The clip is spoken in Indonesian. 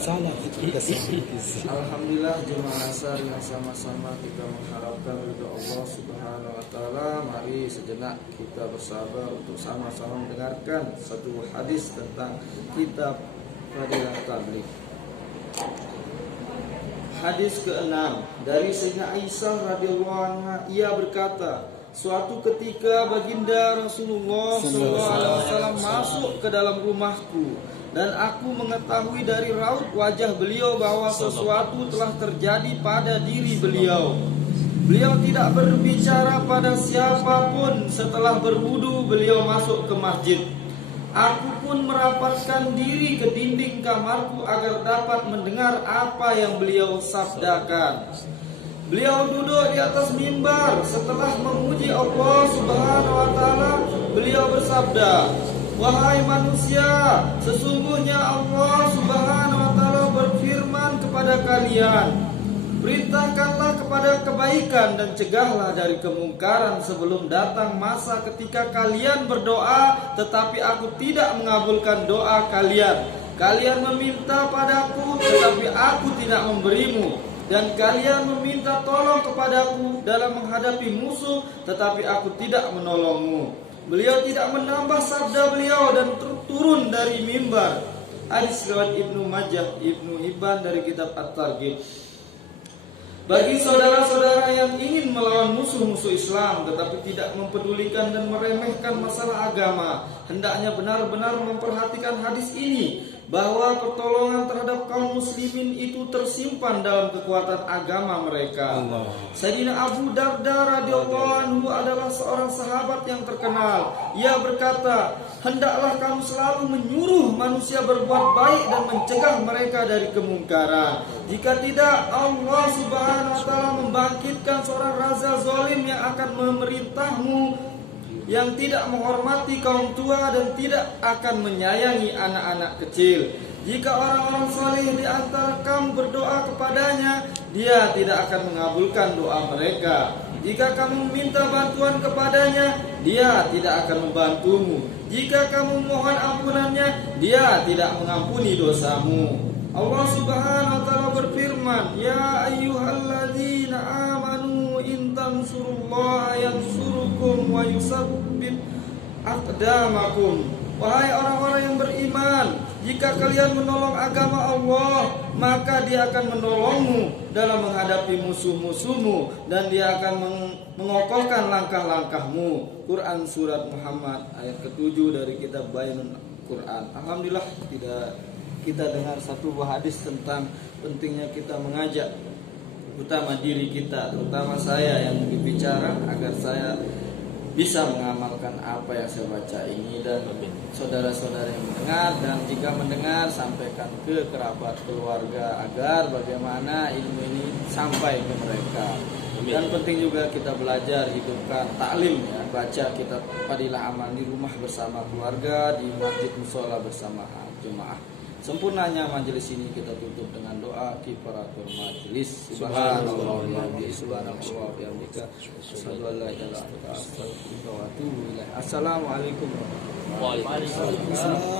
salah. Alhamdulillah jemaah asar yang sama-sama kita mengharapkan ridha Allah Subhanahu wa taala. Mari sejenak kita bersabar untuk sama-sama mendengarkan satu hadis tentang kitab Fadilah Tabligh. Hadis ke-6 dari Sayyidina Aisyah radhiyallahu anha, ia berkata, suatu ketika baginda Rasulullah SAW masuk ke dalam rumahku dan aku mengetahui dari raut wajah beliau bahwa sesuatu telah terjadi pada diri beliau. Beliau tidak berbicara pada siapapun. Setelah berwudu beliau masuk ke masjid. Aku pun merapatkan diri ke dinding kamarku agar dapat mendengar apa yang beliau sabdakan. Beliau duduk di atas mimbar. Setelah memuji Allah Subhanahu wa taala, beliau bersabda, wahai manusia, sesungguhnya Allah Subhanahu wa taala berfirman kepada kalian, perintahkanlah kepada kebaikan dan cegahlah dari kemungkaran sebelum datang masa ketika kalian berdoa tetapi aku tidak mengabulkan doa kalian. Kalian meminta padaku tetapi aku tidak memberimu, dan kalian meminta tolong kepadaku dalam menghadapi musuh tetapi aku tidak menolongmu. Beliau tidak menambah sabda beliau dan turun dari mimbar. Hadis riwayat Ibnu Majah, Ibnu Hibban dari kitab At-Targhib. Bagi saudara-saudara yang ingin melawan musuh-musuh Islam tetapi tidak mempedulikan dan meremehkan masalah agama, hendaknya benar-benar memperhatikan hadis ini, bahwa pertolongan terhadap kaum muslimin itu tersimpan dalam kekuatan agama mereka. Sayyidina Abu Darda radhiyallahu anhu adalah seorang sahabat yang terkenal. Ia berkata, hendaklah kamu selalu menyuruh manusia berbuat baik dan mencegah mereka dari kemungkaran. Jika tidak, Allah Subhanahu wa taala membangkitkan seorang raja zalim yang akan memerintahmu, yang tidak menghormati kaum tua dan tidak akan menyayangi anak-anak kecil. Jika orang-orang saleh di antara kamu berdoa kepadanya, dia tidak akan mengabulkan doa mereka. Jika kamu minta bantuan kepadanya, dia tidak akan membantumu. Jika kamu mohon ampunannya, dia tidak mengampuni dosamu. Allah Subhanahu wa taala berfirman, ya ayyuhalladzina amanu in tansurullaha yansurukum wa yusabbit aqdamakum. Wahai orang-orang yang beriman, jika kalian menolong agama Allah, maka Dia akan menolongmu dalam menghadapi musuh-musuhmu dan Dia akan mengokohkan langkah-langkahmu. Quran surat Muhammad ayat ke-7 dari kitab Bayanul Quran. Alhamdulillah kita dengar satu buah hadis tentang pentingnya kita mengajak utama diri kita, terutama saya yang berbicara, agar saya bisa mengamalkan apa yang saya baca ini, dan saudara-saudara yang mendengar, dan jika mendengar sampaikan ke kerabat keluarga agar bagaimana ilmu ini sampai ke mereka. Dan penting juga kita belajar, hidupkan taklim, ya, baca kitab Fadilah Amal di rumah bersama keluarga, di masjid musola bersama jemaah. Sempurnanya majelis ini kita tutup dengan doa kifaratul majelis. Subhanallah wa bihamdihi, subhanallah wa bihamdika, asyhadu an la ilaha illa anta, astaghfiruka wa atubu ilaik. Assalamualaikum warahmatullahi wabarakatuh.